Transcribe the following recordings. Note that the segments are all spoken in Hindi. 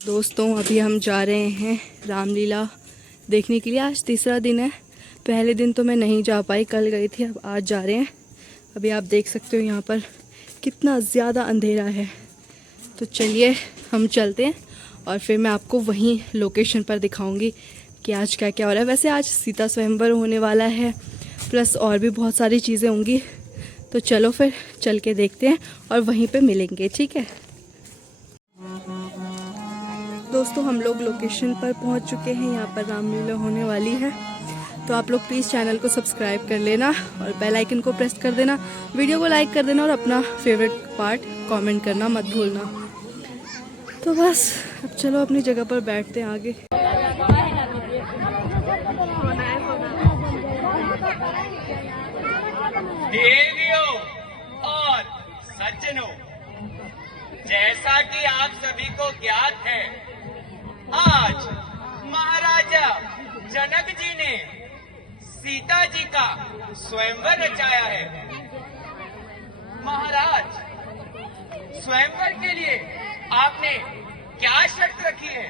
दोस्तों अभी हम जा रहे हैं रामलीला देखने के लिए। आज तीसरा दिन है। पहले दिन तो मैं नहीं जा पाई, कल गई थी, अब आज जा रहे हैं। अभी आप देख सकते हो यहाँ पर कितना ज़्यादा अंधेरा है। तो चलिए हम चलते हैं और फिर मैं आपको वहीं लोकेशन पर दिखाऊंगी कि आज क्या क्या हो रहा है। वैसे आज सीता स्वयंवर होने वाला है, प्लस और भी बहुत सारी चीज़ें होंगी। तो चलो फिर चल के देखते हैं और वहीं पे मिलेंगे, ठीक है दोस्तों। हम लोग लोकेशन पर पहुंच चुके हैं। यहाँ पर रामलीला होने वाली है, तो आप लोग प्लीज़ चैनल को सब्सक्राइब कर लेना और बेल आइकन को प्रेस कर देना, वीडियो को लाइक कर देना और अपना फेवरेट पार्ट कमेंट करना मत भूलना। तो बस अब चलो अपनी जगह पर बैठते हैं आगे। देवियों और सज्जनों, जैसा कि आप सभी को ज्ञात है, आज महाराजा जनक जी ने सीता जी का स्वयंवर रचाया है। महाराज, स्वयंवर के लिए आपने क्या शर्त रखी है?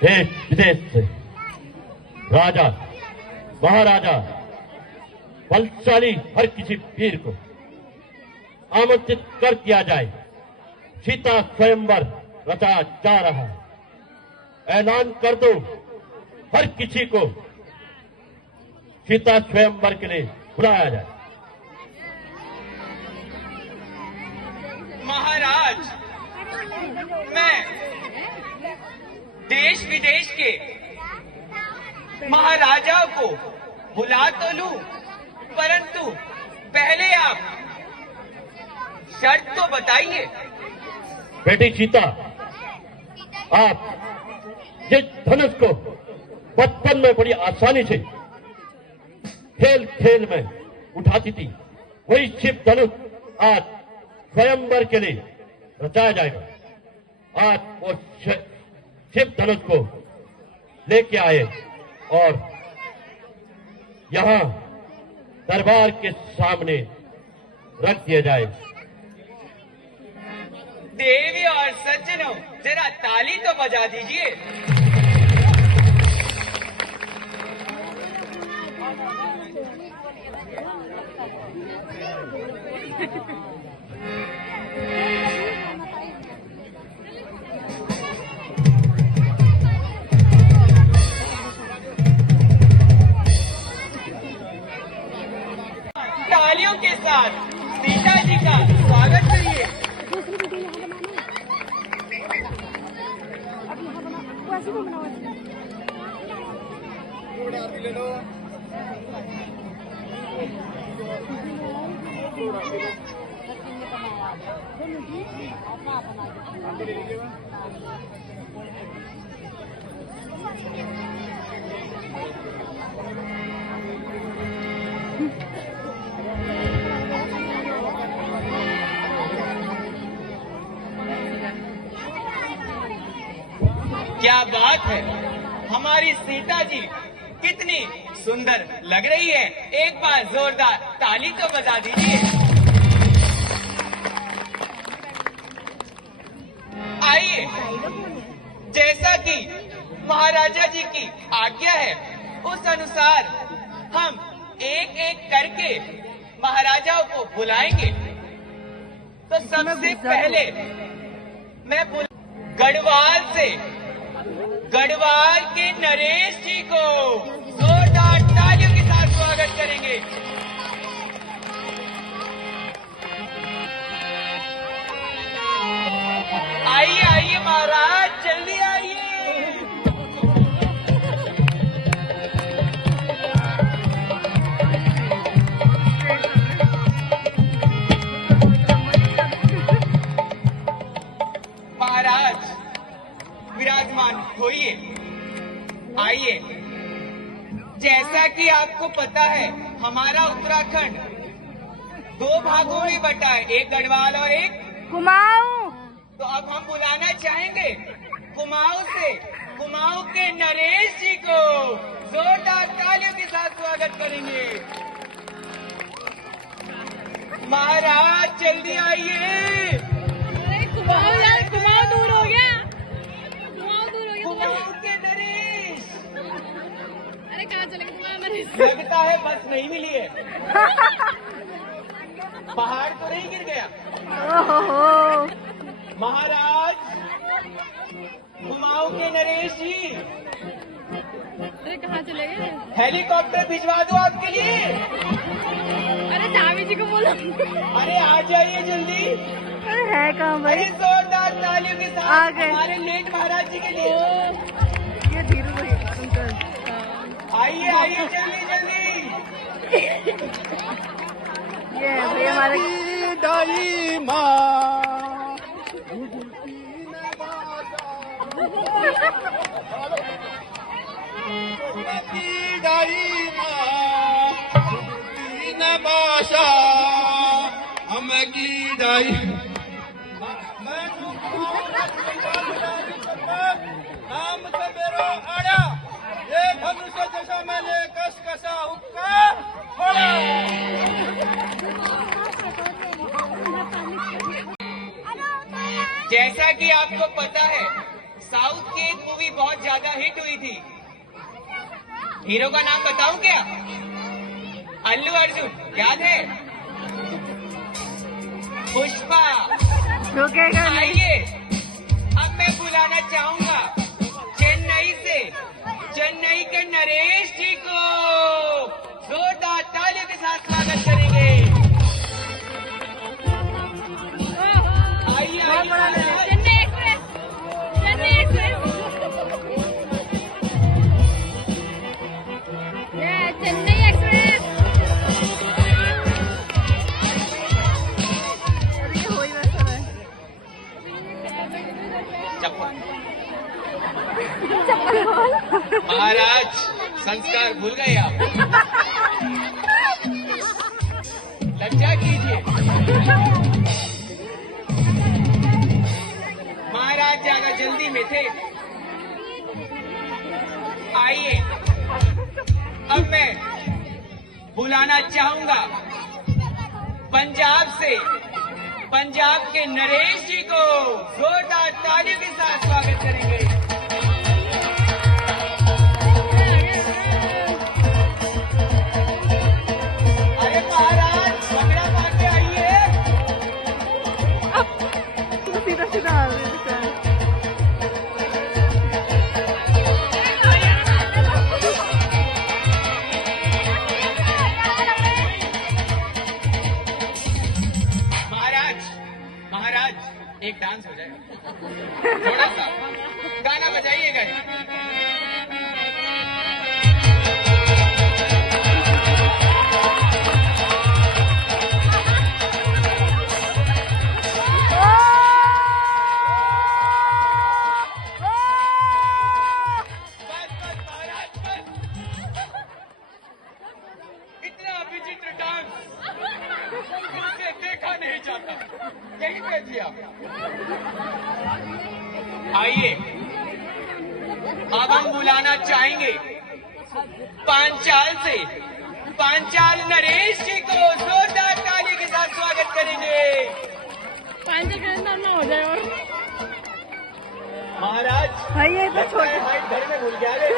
देश विदेश से राजा महाराजा बलशाली हर किसी वीर को आमंत्रित कर दिया जाए। सीता स्वयंवर रचा जा रहा है। ऐलान कर दो, हर किसी को सीता स्वयंवर के लिए बुलाया जाए। महाराज, मैं देश विदेश के महाराजाओं को बुला तो लूं, परंतु पहले आप शर्त तो बताइए। बेटी सीता, आप जिस धनुष को बचपन में बड़ी आसानी से खेल खेल में उठाती थी, वही शिव धनुष आज स्वयंवर के लिए रचाया जाएगा। आज वो शिव धनुष को लेके आए और यहां दरबार के सामने रख दिया जाए। देवी और सज्जनों, जरा ताली तो बजा दीजिए। तालियों के साथ सीता जी का स्वागत करिए। क्या बात है, हमारी सीता जी कितनी सुंदर लग रही है। एक बार जोरदार ताली तो बजा दीजिए। आइए, जैसा कि महाराजा जी की आज्ञा है, उस अनुसार हम एक एक करके महाराजाओं को बुलाएंगे। तो सबसे पहले मैं गढ़वाल के नरेश जी को जोरदार तालियों के साथ स्वागत करेंगे। आइए आइए महाराज, जल्दी आइए। महाराज विराजमान होइए। आइए, जैसा कि आपको पता है, हमारा उत्तराखंड दो भागों में बटा है, एक गढ़वाल और एक कुमाऊं। तो अब हम बुलाना चाहेंगे कुमाऊं के नरेश जी को। जोरदार तालियों के साथ स्वागत करेंगे। महाराज जल्दी आइए। कुमाऊं नहीं मिली है। पहाड़ तो नहीं गिर गया। ओहो, महाराज कुमाऊं के नरेश जी, अरे कहाँ चले गए? हेलीकॉप्टर भिजवा दो आपके लिए। अरे चावी जी को बोलो। अरे आ जाइए जल्दी। अरे है कहाँ भाई? अरे जोरदार तालियों के आ साथ गए। हमारे लेट महाराज जी के लिए। ये धीरू भाई अंकल। आइए आइए जल्दी जल्दी। ये भाई हमारे डाली माँ डाली माँ बाशा हम की डाई। नाम से मेरो आड़ा ये धनुष जैसा मैंने कस कसा हुक्का फोड़ा। जैसा कि आपको पता है साउथ की एक मूवी बहुत ज्यादा हिट हुई थी। हीरो का नाम बताऊं क्या? अल्लू अर्जुन, याद है? पुष्पा। रुकेगा नहीं। आइए अब मैं बुलाना चाहूंगा चेन्नई से चेन्नई के नरेश जी को। जोरदार तालियों के साथ स्वागत करेंगे। आइए आइए। चेन्नई एक्सप्रेस, चेन्नई एक्सप्रेस, ये चेन्नई एक्सप्रेस। अरे ये हो ही वैसा है। चप्पल महाराज संस्कार भूल गए आप। लज्जा कीजिए। महाराज ज्यादा जल्दी में थे। आइए अब मैं बुलाना चाहूंगा पंजाब से पंजाब के नरेश जी को। जोरदार तालियों के साथ स्वागत करेंगे। अरे महाराज पकड़ा मार के आइए। सीधा सीधा महाराज एक डांस हो जाएगा थोड़ा सा। गाना बजाइएगा। इतना विचित्र डांस इनसे देखा नहीं जाता। यही कह दिया। आइए अब हम बुलाना चाहेंगे पांचाल से पांचाल नरेश जी को। जोरदार ताली के साथ स्वागत करेंगे। ना हो जाए। और महाराज भाई ये तो लगता है भाई घर में भूल गया रे।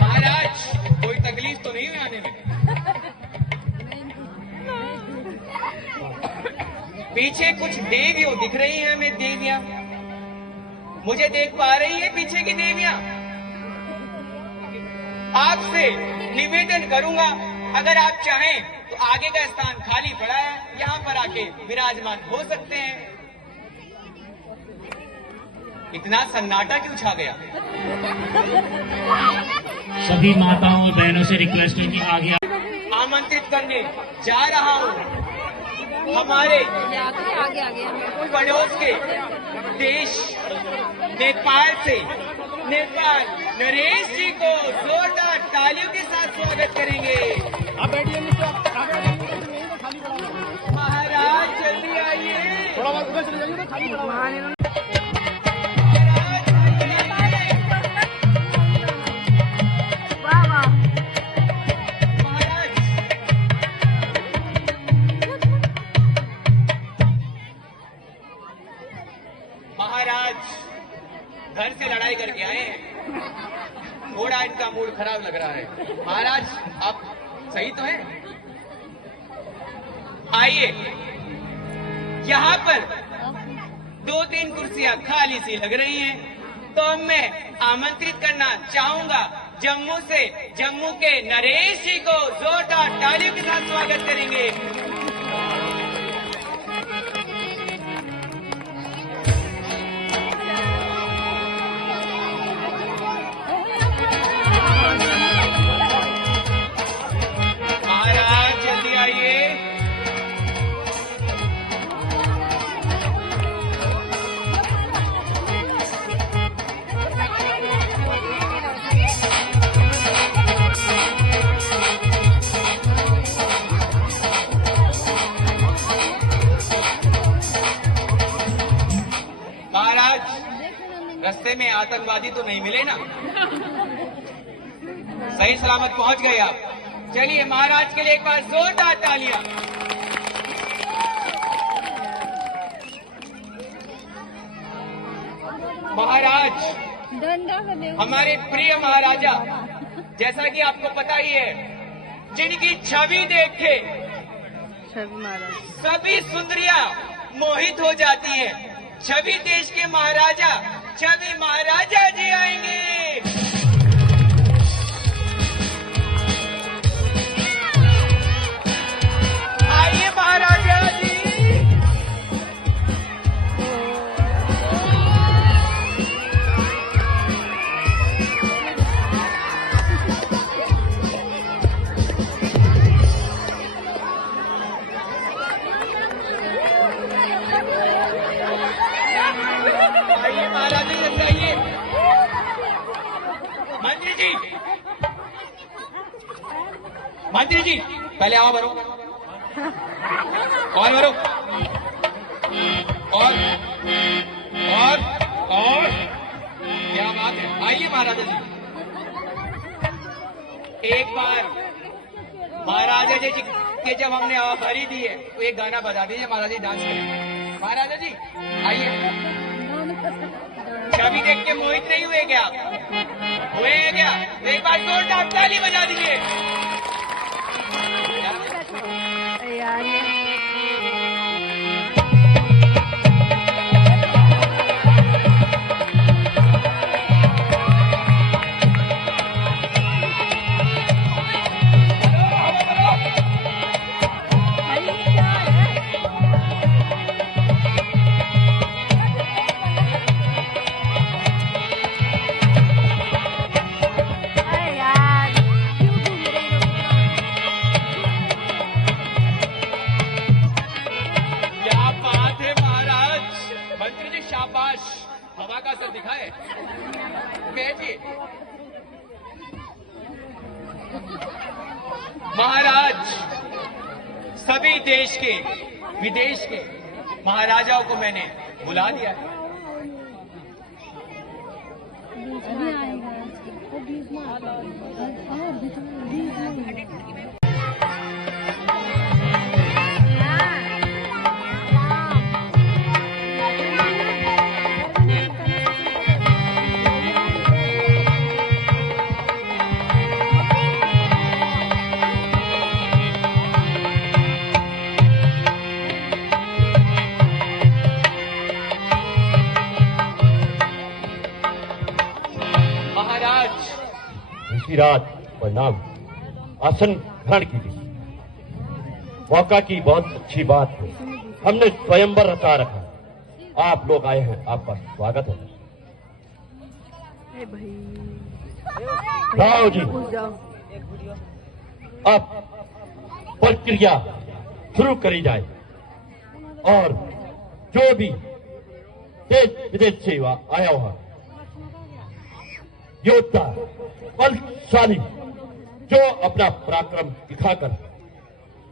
महाराज कोई तकलीफ तो नहीं हुई आने में? पीछे कुछ देवियों दिख रही हैं हमें। देवियां मुझे देख पा रही है पीछे की देवियां। आपसे निवेदन करूंगा अगर आप चाहें तो आगे का स्थान खाली पड़ा है, यहाँ पर आके विराजमान हो सकते हैं। इतना सन्नाटा क्यों छा गया? सभी माताओं और बहनों से रिक्वेस्ट है कि आगे आमंत्रित करने जा रहा हूँ हमारे पड़ोस के देश नेपाल से नेपाल नरेश जी को जोरदार तालियों के साथ स्वागत करेंगे। महाराज जल्दी आइए। महाराज घर से लड़ाई करके आए हैं, थोड़ा इनका मूड खराब लग रहा है। महाराज आप सही तो हैं? आइए, यहाँ पर 2-3 कुर्सियां खाली सी लग रही हैं, तो मैं आमंत्रित करना चाहूंगा जम्मू के नरेश जी को। जोरदार तालियों के साथ स्वागत करेंगे। महाराज जल्दी आइए। महाराज रास्ते में आतंकवादी तो नहीं मिले ना? सही सलामत पहुंच गए आप। चलिए महाराज के लिए एक बार जोरदार तालियां। महाराज हमारे प्रिय महाराजा, जैसा कि आपको पता ही है, जिनकी छवि देख के सभी सुंदरियां मोहित हो जाती हैं। छवि देश के महाराजा, छवि महाराजा जी आएंगे। आइए महाराजा जी। आइए महाराजा जी, आइए। मंत्री जी पहले आओ, भरो और भरो और क्या बात है। आइए महाराजा जी, एक बार महाराजा जी के जब हमने आभारी दी है तो एक गाना बजा दीजिए, महाराजा जी डांस करें। महाराजा जी आइए। छवि देख के मोहित नहीं हुए क्या? हुए हैं क्या? एक बार जोरदार ताली बजा दीजिए। शाबाश, हवा का असर दिखाए। बैठिए। महाराज सभी देश के विदेश के महाराजाओं को मैंने बुला दिया है। इसी रात प्रणाम, आसन ग्रहण कीजिए। मौका की बहुत अच्छी बात है, हमने स्वयंवर रचा रखा, आप लोग आए हैं, आपका स्वागत है। राव जी अब प्रक्रिया शुरू करी जाए और जो भी देश विदेश से आया हुआ योद्धा बलशाली जो अपना पराक्रम दिखाकर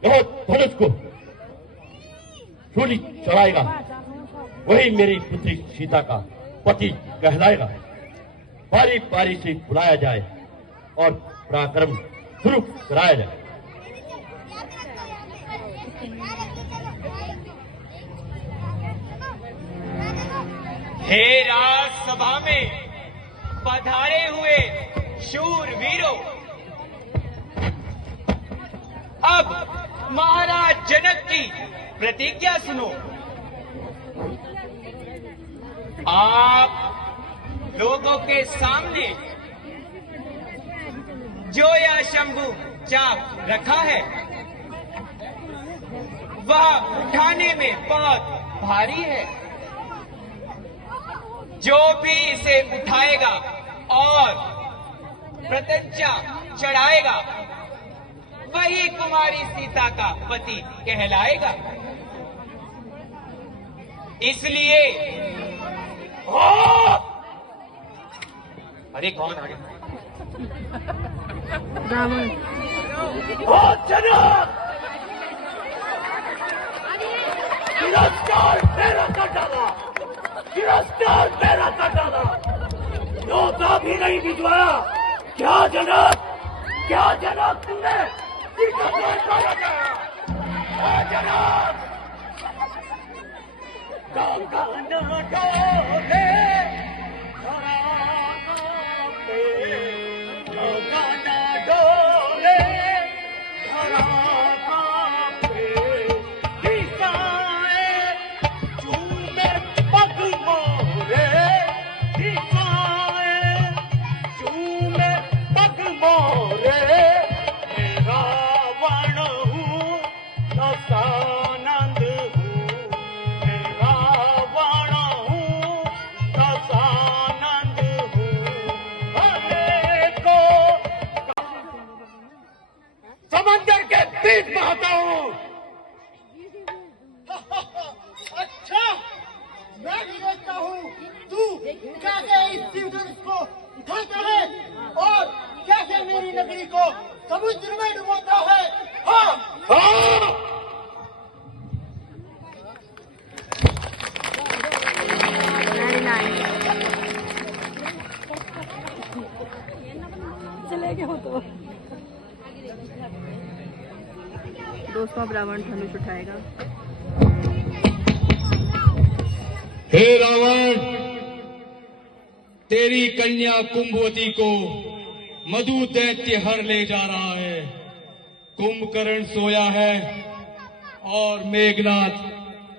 यह धनुष को सूली चढ़ाएगा, वही मेरी पुत्री सीता का पति कहलाएगा। बारी बारी से बुलाया जाए और पराक्रम शुरू कराया जाए। हे राजसभा में पधारे हुए शूरवीरों, अब महाराज जनक की प्रतिज्ञा सुनो। आप लोगों के सामने जो यह शंभू चाप रखा है वह उठाने में बहुत भारी है। जो भी इसे उठाएगा और प्रत्यंचा चढ़ाएगा वही कुमारी सीता का पति कहलाएगा। इसलिए अरे कौन आ गया? रावण। तिरस्कार मेरा कटाला, तिरस्कार मेरा कटाला, न्योता भी नहीं भिजवाया। क्या जनक, क्या जनक तुमने सीता को मारा गया? क्या जनक? गंगा न डोले धरा कांपे, गंगा न डोले धरा कांपे, दिशाएं चूमे पग मोरे, दिशाएं चूमे पग मोरे, मैं रावण हूँ न सानंद हूँ, मैं रावण हूँ न सानंद हूँ, अनेको समंदर के बीच बहता हूँ। अच्छा, मैं भी देखता हूँ तू कैसे इस शिवधनुष को उठाता है और कैसे मेरी नगरी को समुद्र में डुबोता है। हाँ, हाँ। Very nice. चले गए हो तो दोस्तों, अब रावण धनुष उठाएगा। हे रावण, तेरी कन्या कुंभवती को मधु दैत्य हर ले जा रहा है। कुंभकर्ण सोया है और मेघनाथ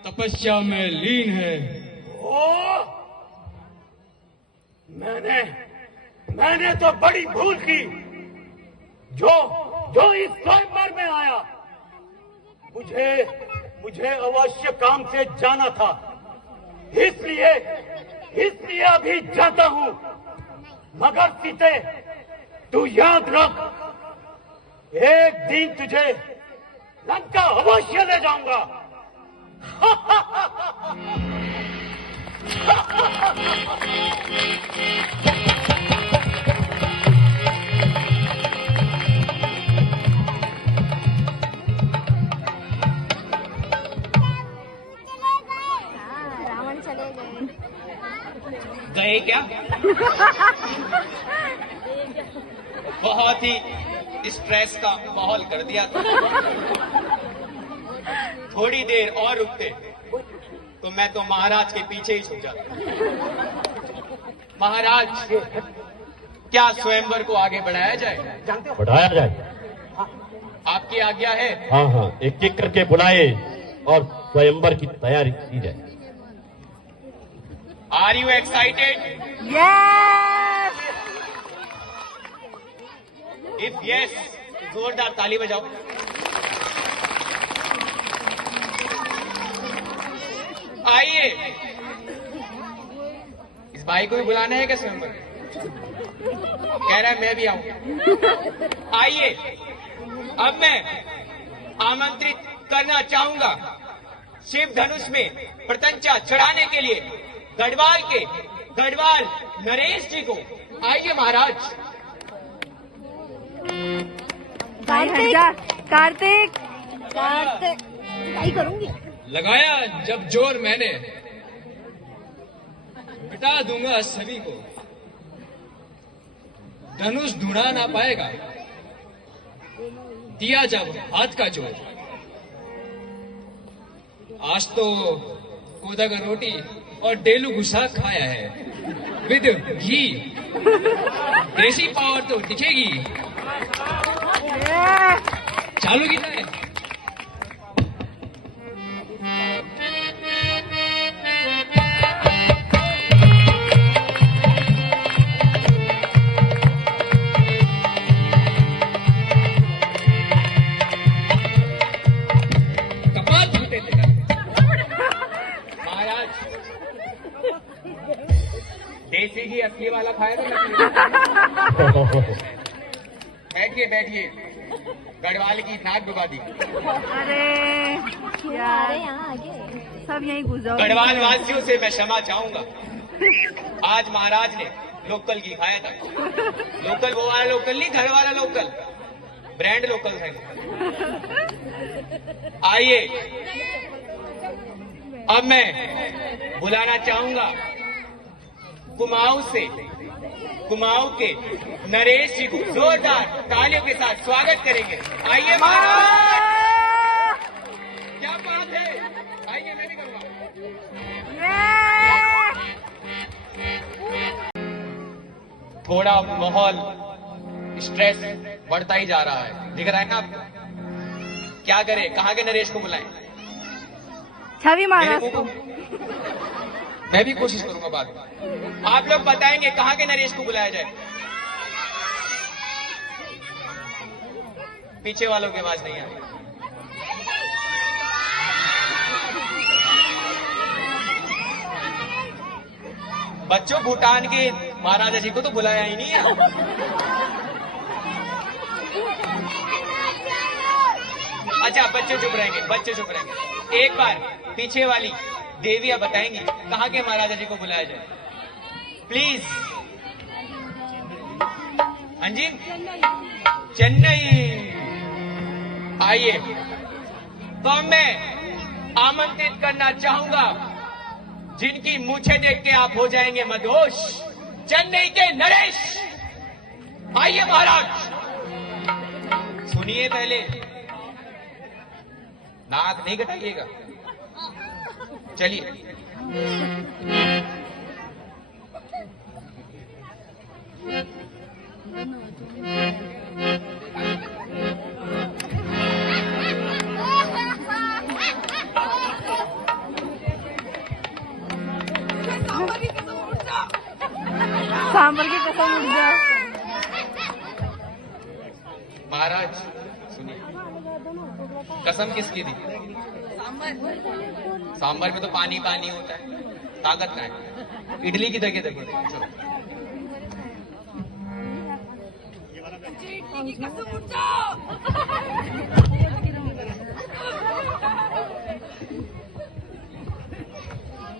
तपस्या में लीन है। ओ, मैंने तो बड़ी भूल की जो इस स्वयंवर में आया। मुझे अवश्य काम से जाना था, इसलिए अभी जाता हूँ। मगर सीते, तू याद रख, एक दिन तुझे लंका अवश्य ले जाऊंगा। रावण चले गए क्या? बहुत ही स्ट्रेस का माहौल कर दिया था। थोड़ी देर और रुकते तो मैं तो महाराज के पीछे ही छूट जाता। महाराज, क्या स्वयंवर को आगे बढ़ाया जाए? बढ़ाया जाए? आपकी आज्ञा है। हाँ हाँ, एक एक करके बुलाए और स्वयंवर की तैयारी की जाए। Are you excited? Yes! If yes, जोरदार ताली बजाओ। आइए, इस भाई को भी बुलाना है क्या स्वयंवर? कह रहा है मैं भी आऊं। आइए, अब मैं आमंत्रित करना चाहूंगा शिव धनुष में प्रत्यंचा चढ़ाने के लिए गढ़वाल नरेश जी को। आइए महाराज। कार्तिक क्या करूंगी? लगाया जब जोर मैंने, मिटा दूंगा सभी को, धनुष ढूंढा ना पाएगा, दिया जब हाथ का जोर। आज तो कोदा का रोटी और डेलू गुस्सा खाया है विद घी, देसी पावर तो दिखेगी। चालू की जाए। कपाल फूटे थे महाराज, देसी घी असली वाला खाए तो नकली। बैठिए बैठिए, गढ़वाल की नाक डुबा दी। अरे यार, सब यहीं घुस जाओ। गढ़वाल वासियों से मैं क्षमा चाहूंगा, आज महाराज ने लोकल घी खाया था। लोकल वो वाला लोकल नहीं, घर वाला लोकल, ब्रांड लोकल है। आइए अब मैं बुलाना चाहूंगा कुमाऊं के नरेश जी को जोरदार तालियों के साथ स्वागत करेंगे। आइए महाराज, क्या बात है, आइए मैं भी करूंगा। थोड़ा माहौल स्ट्रेस बढ़ता ही जा रहा है, दिख रहा है ना आपको? क्या करें, कहाँ के नरेश को बुलाएं? छवि महाराज मेरे को। मैं भी कोशिश करूंगा बाद में। आप लोग बताएंगे कहाँ के नरेश को बुलाया जाए। पीछे वालों की आवाज नहीं आ रही। बच्चों, भूटान के महाराजा जी को तो बुलाया ही नहीं है। अच्छा, बच्चे चुप रहेंगे। एक बार पीछे वाली देवियां बताएंगी कहाँ के महाराजा जी को बुलाया जाए, प्लीज। हाँ जी, चेन्नई। आइए, तो मैं आमंत्रित करना चाहूंगा जिनकी मूछें देख के आप हो जाएंगे मदहोश, चेन्नई के नरेश। आइए महाराज, सुनिए, पहले नाक नहीं कटाइएगा। चलिए। सांबर की कसम उठ जाओ। महाराज सुनिए, कसम किसकी दी? सांबर में तो पानी पानी होता है, ताकत का है। इडली की जगह देखो, चलो।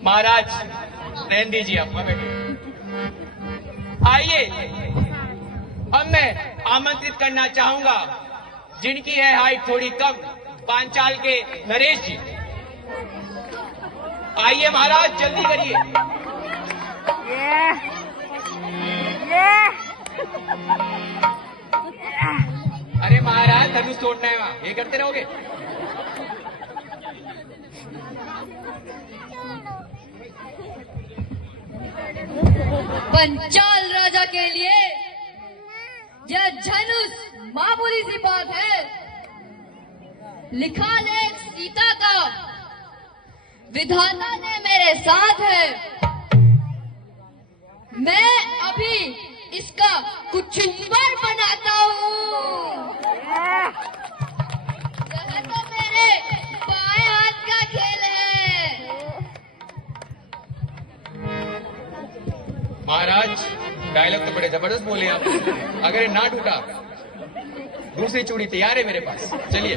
महाराज रहने दीजिए, आप वहां बैठे। आइए, अब मैं आमंत्रित करना चाहूंगा जिनकी है हाइट थोड़ी कम, पांचाल के नरेश जी। आइए महाराज, जल्दी करिए। अरे महाराज, धनुष तोड़ना है वहां, ये करते रहोगे? पंचाल राजा के लिए यह धनुष मामूली सी बात है। लिखा लेख सीता का विधाता ने मेरे साथ है। मैं अभी इसका कुचुम्बर बनाता हूँ। यह तो मेरे बाएं हाथ का खेल है। महाराज, डायलॉग तो बड़े जबरदस्त बोले आप। अगर ये ना टूटा, दूसरी चूड़ी तैयार है मेरे पास। चलिए।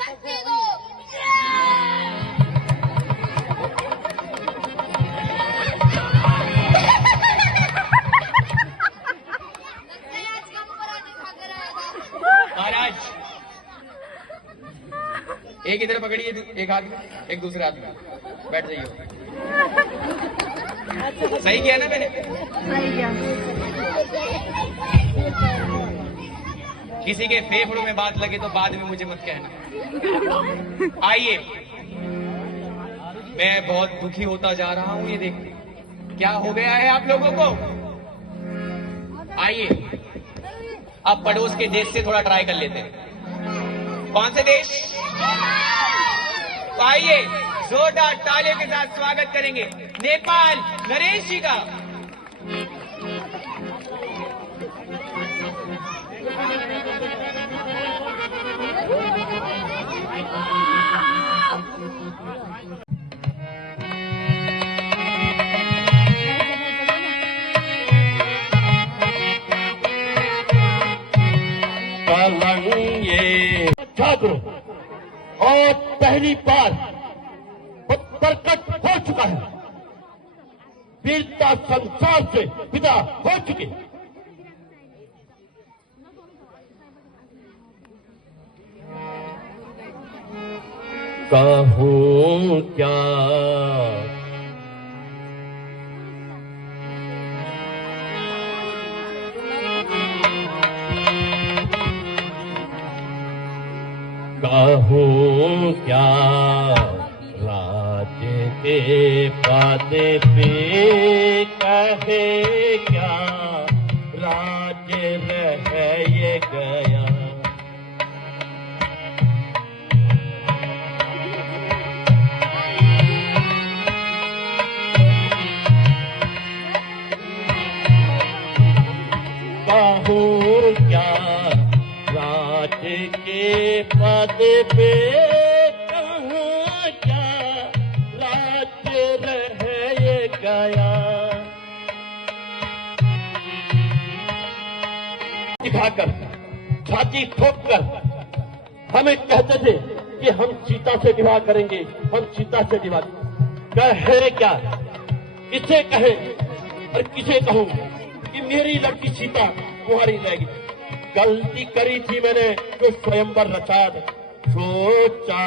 शक्ति दो। महाराज, एक इधर पकड़िए, एक हाथ में, एक दूसरे हाथ में, बैठ जाइए। सही किया ना मैंने? किसी के फेफड़ों में बात लगे तो बाद में मुझे मत कहना। आइए, मैं बहुत दुखी होता जा रहा हूं, ये देखिए क्या हो गया है आप लोगों को। आइए, अब पड़ोस के देश से थोड़ा ट्राई कर लेते हैं। कौन से देश? तो आइए, जोरदार तालियों के साथ स्वागत करेंगे नेपाल नरेश जी का। ये छात्रों, और पहली बार प्रकट हो चुका है, वीरता संसार से विदा हो चुकी। कहूं क्या कहूं क्या, राज्य के पद पे कहे क्या, राज्य रह ये गया। कहूं क्या, राज्य के पद पे कहाँ क्या, राज्य रह ये गया। दिखाकर, छाती ठोककर हमें कहते थे कि हम सीता से विवाह करेंगे, हम सीता से विवाह कहे क्या, किसे कहे और किसे कहूं कि मेरी लड़की सीता तुम्हारी रहेगी। गलती करी थी मैंने तो स्वयंवर रचा, सोचा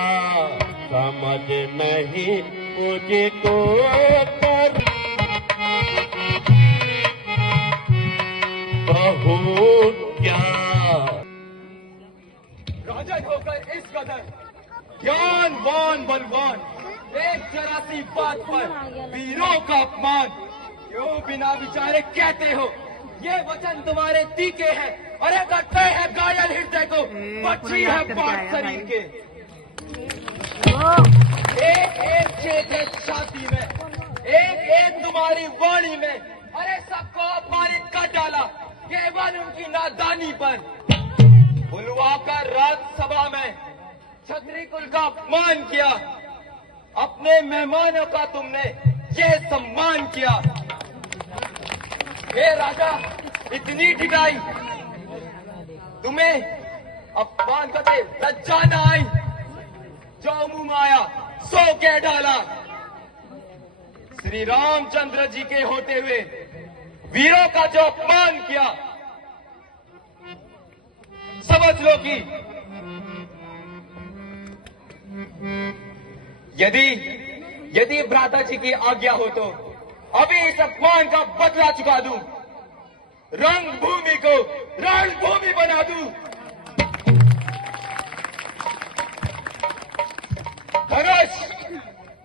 समझ नहीं मुझे को कर। कहूं क्या, राजा होकर इस कदर ज्ञानवान बलवान, एक जरा सी बात पर वीरों का अपमान, क्यों बिना विचारे कहते हो ये वचन तुम्हारे तीखे हैं, अरे करते हैं घायल हृदय को, बच्ची है पाठ शरीर के। एक एक छेद है छाती में, एक एक तुम्हारी वाणी में, अरे सबको अपमानित कर डाला केवल उनकी नादानी पर। बुलवाकर राज्यसभा में छत्री कुल का अपमान किया, अपने मेहमानों का तुमने ये सम्मान किया। हे राजा, इतनी ढिठाई तुम्हें अपमान करते लज्जा न आई, जो मुंह में आया सो कह डाला। श्री रामचंद्र जी के होते हुए वीरों का जो अपमान किया, समझ लो कि यदि भ्राता जी की आज्ञा हो तो अभी इस अपमान का बदला चुका दूं, रंगभूमि को रणभूमि बना दूं। धनुष,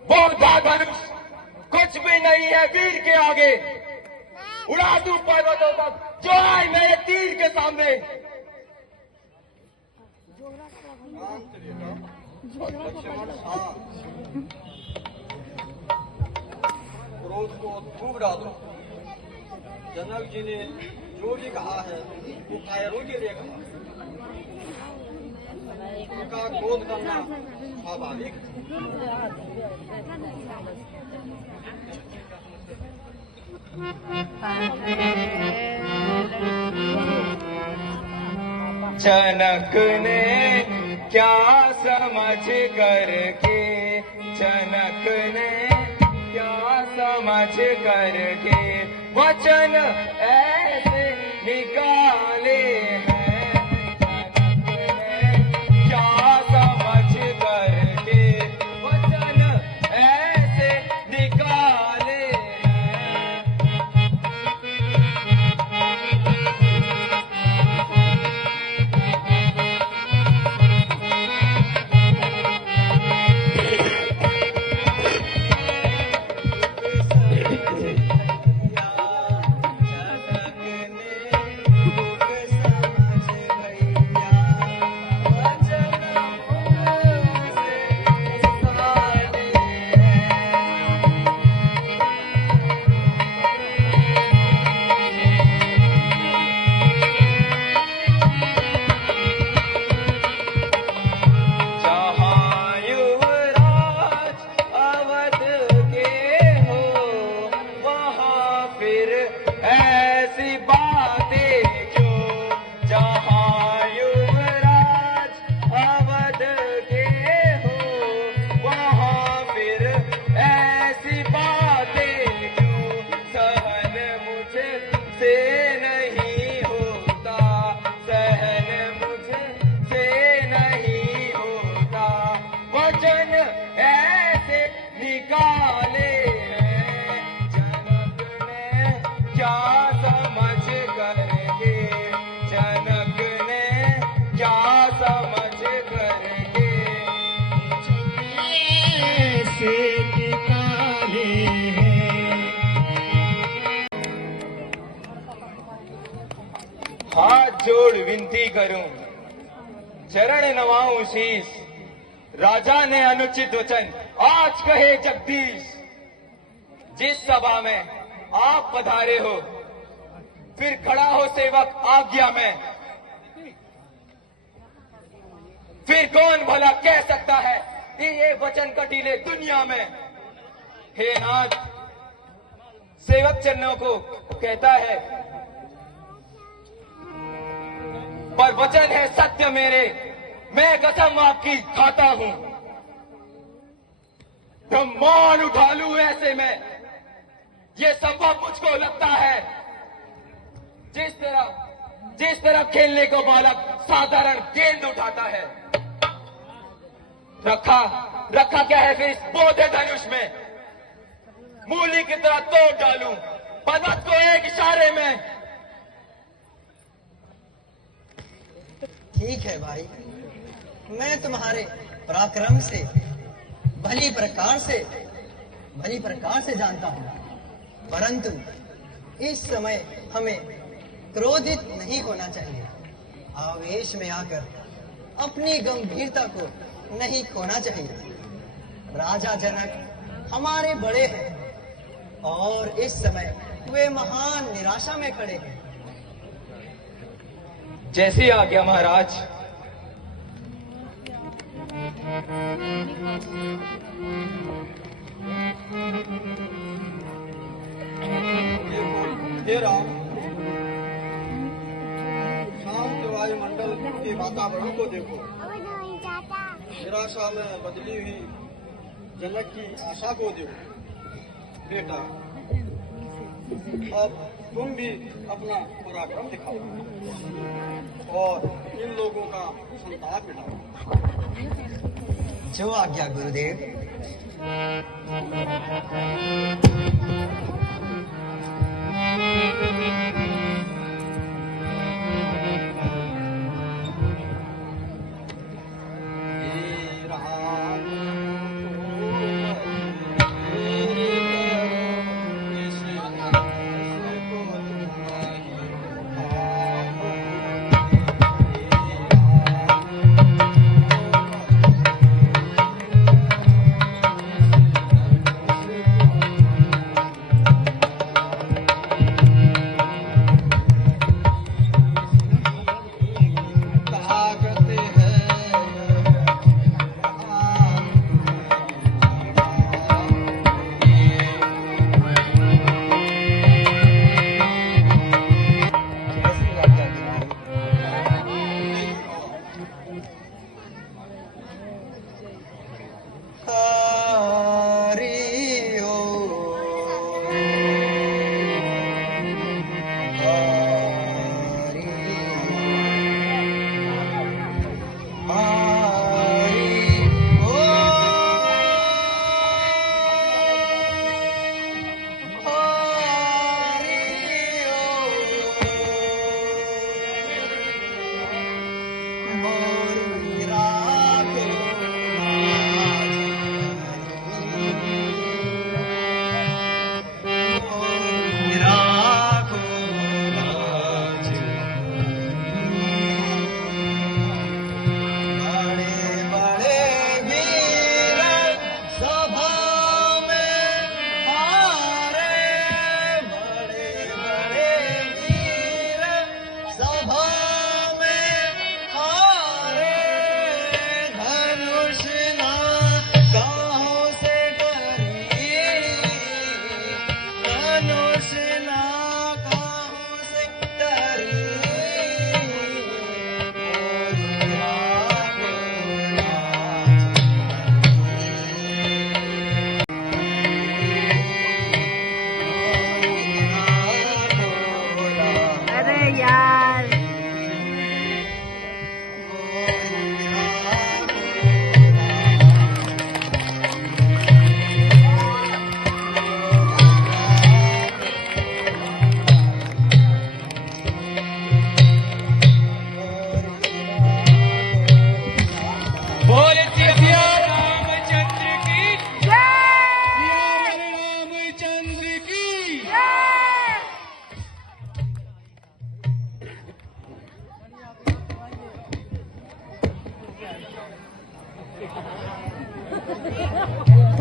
बोलता धनुष कुछ भी नहीं है वीर के आगे, उड़ा दूं पर्वतों तक जो आए मेरे तीर के सामने। क्रोध को खूब डालो। जनक जी ने जो भी कहा है वो कायरों के लिए कहा, उनका क्रोध करना स्वाभाविक। जनक ने क्या समझ करके, जनक ने क्या समझ करके वचन ऐसे निकाले हैं। जनक ने जोड़ विनती करूं, चरण नवाऊं शीस। राजा ने अनुचित वचन आज कहे जगदीश। जिस सभा में आप पधारे हो, फिर खड़ा हो सेवक आज्ञा में। फिर कौन भला कह सकता है कि ये वचन कटीले दुनिया में। हे नाथ, सेवक चरणों को कहता है, पर वचन है सत्य मेरे, मैं कसम आपकी खाता हूं। ब्रह्मांड उठा लूं ऐसे में, ये संभव मुझको लगता है। जिस तरह खेलने को बालक साधारण गेंद उठाता है। रखा क्या है फिर इस बोधे धनुष में, मूली की तरह तोड़ डालूं पर्वत को एक इशारे में। ठीक है भाई, मैं तुम्हारे पराक्रम से भली प्रकार से जानता हूं, परंतु इस समय हमें क्रोधित नहीं होना चाहिए। आवेश में आकर अपनी गंभीरता को नहीं खोना चाहिए। राजा जनक हमारे बड़े हैं और इस समय वे महान निराशा में खड़े हैं। जैसी आज्ञा महाराज। हे राम, शांत वायुमंडल के वातावरण को देखो। निराशा में बदली हुई जनक की आशा को देखो। बेटा, अब तुम भी अपना पराक्रम दिखाओ और इन लोगों का संताप मिटाओ। जो आज्ञा गुरुदेव।